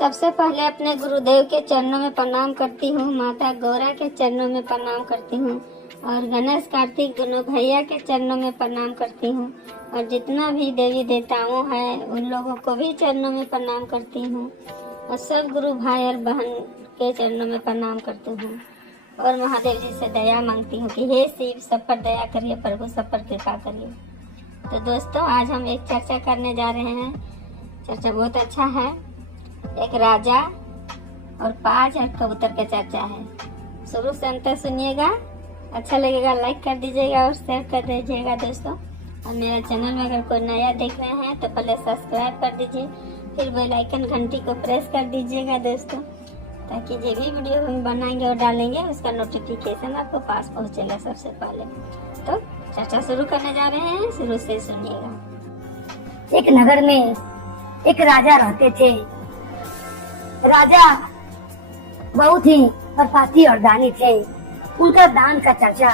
सबसे पहले अपने गुरुदेव के चरणों में प्रणाम करती हूँ, माता गौरा के चरणों में प्रणाम करती हूँ और गणेश कार्तिक दोनों भैया के चरणों में प्रणाम करती हूँ और जितना भी देवी देवताओं हैं उन लोगों को भी चरणों में प्रणाम करती हूँ और सब गुरु भाई और बहन के चरणों में प्रणाम करती हूँ और महादेव जी से दया मांगती हूँ कि हे शिव सब पर दया करिए, प्रभु सब पर कृपा करिए। तो दोस्तों, आज हम एक चर्चा करने जा रहे हैं। चर्चा बहुत अच्छा है। एक राजा और 5 कबूतर का चर्चा है। शुरू से अंत तक सुनिएगा, अच्छा लगेगा लाइक कर दीजिएगा और शेयर कर दीजिएगा दोस्तों। और मेरा चैनल में अगर कोई नया देख रहे हैं तो पहले सब्सक्राइब कर दीजिए, फिर बेल आइकन घंटी को प्रेस कर दीजिएगा दोस्तों, ताकि जो भी वीडियो हम बनाएंगे और डालेंगे उसका नोटिफिकेशन आपको पास पहुंचेगा सबसे पहले। तो चर्चा शुरू करने जा रहे हैं, शुरू से सुनिएगा। एक नगर में एक राजा रहते थे। राजा बहुत ही प्रतापी और दानी थे। उनका दान का चर्चा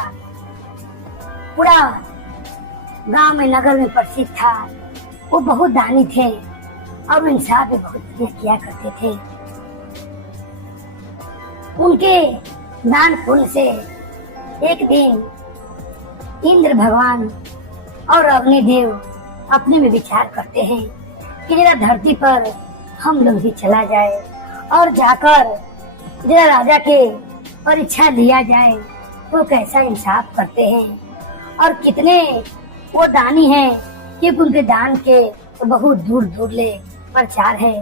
पूरा गांव में, नगर में प्रसिद्ध था। वो बहुत दानी थे और वो इंसाफ भी बहुत बढ़िया किया करते थे। उनके दान पुण्य से एक दिन इंद्र भगवान और अग्निदेव अपने में विचार करते हैं कि जरा धरती पर हम लोग भी चला जाए और जाकर जरा राजा के परीक्षा लिया जाए, वो कैसा इंसाफ करते हैं और कितने वो दानी हैं, क्योंकि उनके दान के तो बहुत दूर दूर ले प्रचार है।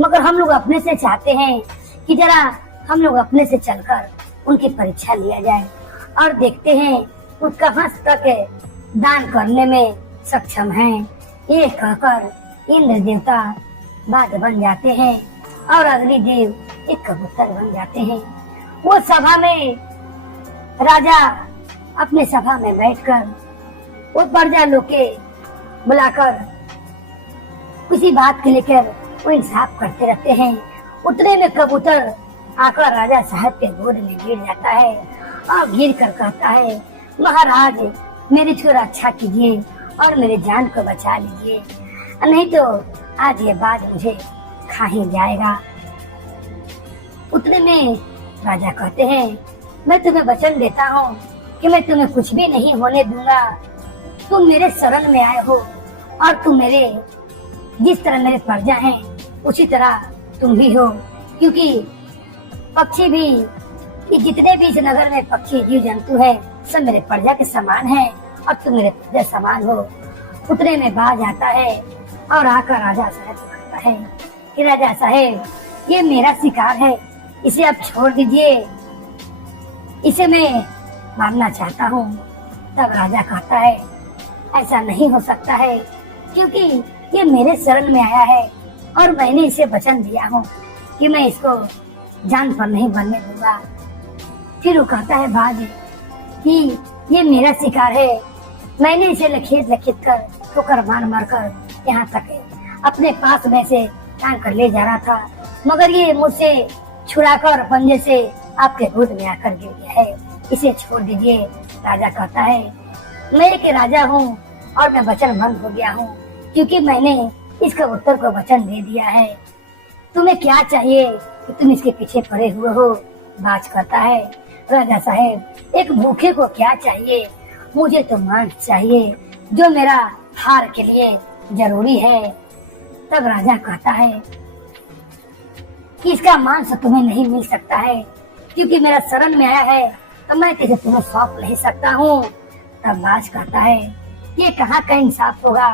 मगर हम लोग अपने से चाहते हैं कि जरा हम लोग अपने से चलकर उनकी परीक्षा लिया जाए और देखते हैं वो कहाँ तक दान करने में सक्षम हैं। ये कहकर इंद्र देवता बात बन जाते हैं और अग्निदेव एक कबूतर बन जाते हैं। वो सभा में राजा अपने सभा में बैठकर वो प्रजा लोग के बुलाकर किसी बात के लेकर वो इंसाफ करते रहते हैं। उतने में कबूतर आकर राजा साहब के गोद में गिर जाता है और गिर कर कहता है, महाराज मेरी थोड़ा रक्षा कीजिए और मेरे जान को बचा लीजिए, नहीं तो आज ये बात मुझे खा ही जाएगा। उतने में राजा कहते हैं, मैं तुम्हें वचन देता हूँ कि मैं तुम्हें कुछ भी नहीं होने दूंगा। तुम मेरे शरण में आए हो और तुम मेरे जिस तरह मेरे प्रजा हैं उसी तरह तुम भी हो, क्योंकि पक्षी भी, ये जितने भी इस नगर में पक्षी जीव जंतु है सब मेरे प्रजा के समान है और तुम मेरे प्रजा समान हो। उतने में बाज आता है और आकर राजा साहब को कहता है कि राजा साहब ये मेरा शिकार है, इसे आप छोड़ दीजिए, इसे मैं मारना चाहता हूँ। तब राजा कहता है ऐसा नहीं हो सकता है, क्योंकि ये मेरे शरण में आया है और मैंने इसे वचन दिया हूँ कि मैं इसको जान पर नहीं बनने दूंगा। फिर वो कहता है बाज कि ये मेरा शिकार है, मैंने इसे लखेत कर ठोकर मार कर यहाँ तक अपने पास में से टांग कर ले जा रहा था, मगर ये मुझसे छुड़ाकर पंजे से आपके गोद में आकर गिर गया है, इसे छोड़ दीजिए। राजा कहता है मैं एक राजा हूँ और मैं वचनभंग हो गया हूँ, क्योंकि मैंने इस कबूतर को वचन दे दिया है। तुम्हें क्या चाहिए कि तुम इसके पीछे पड़े हुए हो? बाज कहता है राजा साहब एक भूखे को क्या चाहिए, मुझे तो मांस चाहिए जो मेरा हार के लिए जरूरी है। तब राजा कहता है कि इसका मांस तुम्हें नहीं मिल सकता है, क्योंकि मेरा शरण में आया है तो मैं इसे तुम्हें सौंप नहीं सकता हूँ। तब बाज कहता है ये कहाँ का इंसाफ होगा,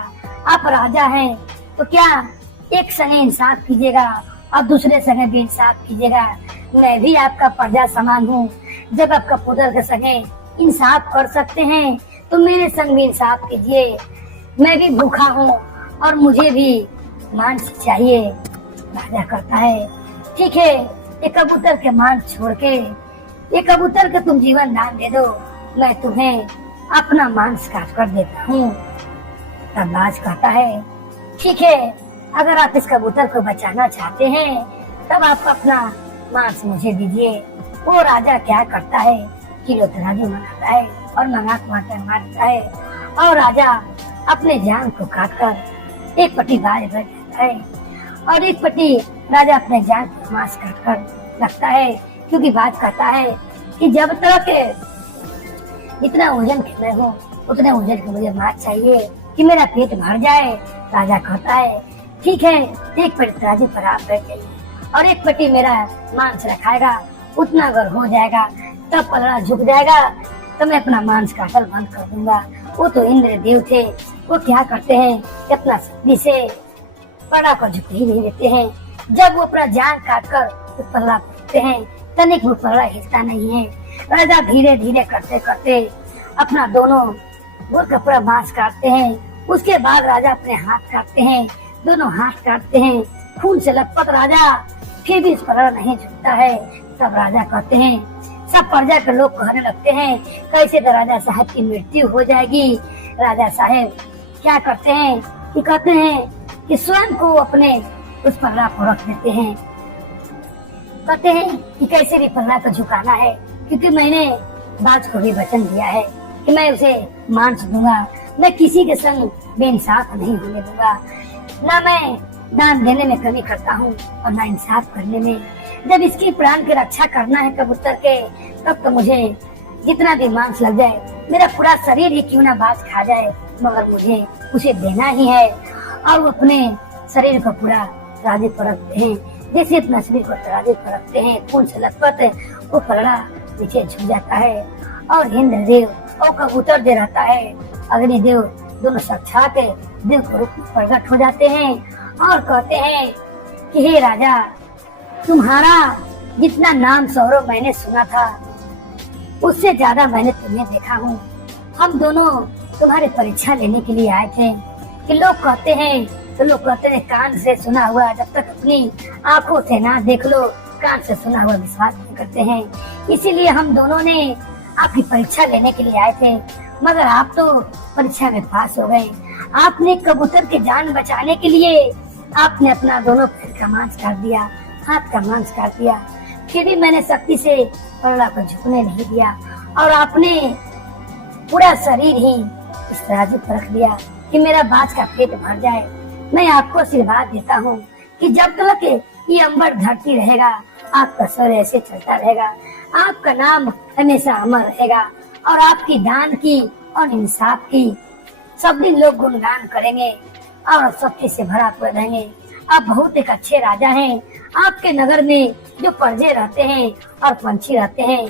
आप राजा हैं तो क्या एक संगे इंसाफ कीजिएगा और दूसरे संगे भी इंसाफ कीजिएगा। मैं भी आपका प्रजा समान हूँ, जब आपका पुत्र के संगे इंसाफ कर सकते हैं तो मेरे संग भी इंसाफ कीजिए। मैं भी भूखा हूँ और मुझे भी मांस चाहिए। राजा कहता है ठीक है, ये कबूतर के मांस छोड़ के ये कबूतर के तुम जीवन दान दे दो, मैं तुम्हें अपना मांस काट कर देता हूँ। तब बाज कहता है ठीक है, अगर आप इस कबूतर को बचाना चाहते हैं तब आप अपना मांस मुझे दीजिए। वो राजा क्या करता है, किलो तराजू मंगाता है और मंगा मारता है और राजा अपने जान को काट कर एक पट्टी बाज बैठ जाता है और एक पट्टी राजा अपने जान पर मांस काटकर रखता है, क्योंकि बात कहता है कि जब तक जितना वजन कर रहे हो उतने वजन की मुझे मांस चाहिए कि मेरा पेट भर जाए। राजा कहता है ठीक है, एक पेटी तराजू पर आप बैठ जाइए और एक पेटी मेरा मांस रखाएगा, उतना अगर हो जाएगा तब पलड़ा झुक जाएगा तो मैं अपना मांस काटल बंद कर दूंगा। वो तो इंद्र देव थे, वो क्या करते हैं कि अपना शक्ति से पलड़ा को झुक ही नहीं देते हैं। जब वो अपना जान काट कर उस पलड़ा फेंकते हैं, तनिक वो पलड़ा हिलता नहीं है। राजा धीरे धीरे करते करते अपना दोनों गोर कपड़ा मांस काटते हैं। उसके बाद राजा अपने हाथ काटते हैं, दोनों हाथ काटते हैं, खून से लथपथ राजा, फिर भी इस पलड़ा नहीं झुकता है। तब राजा कहते हैं, सब प्रजा के लोग कहने लगते हैं कैसे तो राजा साहब की मृत्यु हो जाएगी। राजा साहब क्या करते हैं कि कहते हैं कि स्वयं को अपने उस पलड़ा को रख देते हैं। कहते हैं कि कैसे भी पलड़ा को झुकाना है, क्योंकि मैंने बाज को भी वचन दिया है कि मैं उसे मांस दूंगा, मैं किसी के संग बेइंसाफ नहीं होने दूंगा। ना मैं दान देने में कमी करता हूँ और ना इंसाफ करने में। जब इसकी प्राण की रक्षा करना है कबूतर के, तब तो मुझे जितना भी मांस लग जाए, मेरा पूरा शरीर ही क्यों ना बाज खा जाए, मगर मुझे उसे देना ही है। और वो अपने शरीर को पूरा तराजू पर रखते हैं, जैसे अपना शरीर को तराजू पर रखते हैं, खून से लथपथ वो पलड़ा नीचे झुक जाता है। और इंद्रदेव और कबूतर जो रहता है, अग्निदेव, दोनों साक्षात देव के रूप में प्रकट हो जाते हैं और कहते हैं कि हे राजा, तुम्हारा जितना नाम सौरव मैंने सुना था, उससे ज्यादा मैंने तुम्हें देखा हूँ। हम दोनों तुम्हारी परीक्षा लेने के लिए आए थे कि लोग कहते हैं कान से सुना हुआ जब तक अपनी आंखों से ना देख लो, कान से सुना हुआ विश्वास नहीं करते हैं। इसीलिए हम दोनों ने आपकी परीक्षा लेने के लिए आए थे, मगर आप तो परीक्षा में पास हो गए। आपने कबूतर की जान बचाने के लिए आपने अपना दोनों पैर का मांस काट दिया, हाथ का मांस काट दिया, फिर भी मैंने शक्ति से पलड़ा को झुकने नहीं दिया और आपने पूरा शरीर ही इस तराजू पर रख दिया कि मेरा बाज का पेट भर जाए। मैं आपको आशीर्वाद देता हूँ कि जब तक ये अंबर धरती रहेगा, आपका स्वर ऐसे चलता रहेगा, आपका नाम हमेशा अमर रहेगा और आपकी दान की और इंसाफ की सब दिन लोग गुणगान करेंगे और सत्य से भरा हुए रहेंगे। आप बहुत एक अच्छे राजा हैं। आपके नगर में जो प्रजे रहते हैं और पंछी रहते हैं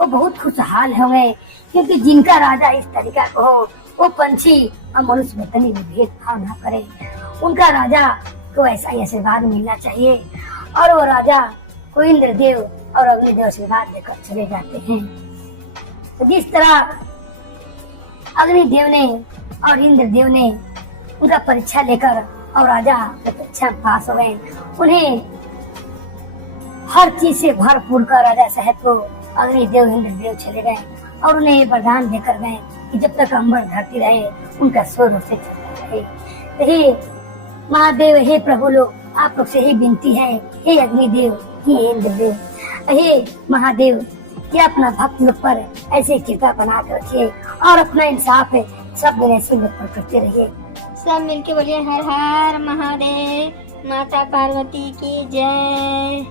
वो बहुत खुशहाल होंगे, क्योंकि जिनका राजा इस तरीका को हो, वो पंछी और मनुष्य में तनी भी भेदभाव न करे। उनका राजा को ऐसा ही आशीर्वाद मिलना चाहिए और वो राजा को इंद्रदेव और अग्निदेव आशीर्वाद देकर चले जाते हैं। तो जिस तरह अग्निदेव ने और इंद्रदेव ने उनका परीक्षा लेकर और राजा परीक्षा में पास हो गए, उन्हें हर चीज से भरपूर कर राजा साहब को अग्निदेव इंद्रदेव चले गए और उन्हें ये वरदान देकर गए कि जब तक अंबर धरती रहे उनका स्वर से चलता रहे। तो हे महादेव, हे प्रभु लोग, आप लोग से ही विनती है, हे अग्निदेव, हे इंद्रदेव, हे महादेव, कि अपना भक्त लोग पर ऐसे कृपा बना कर रखिए और अपना इंसाफ है सब दिन ऐसे लोग पर करते रहिए। सब मिलके बोलिए हर हर महादेव, माता पार्वती की जय।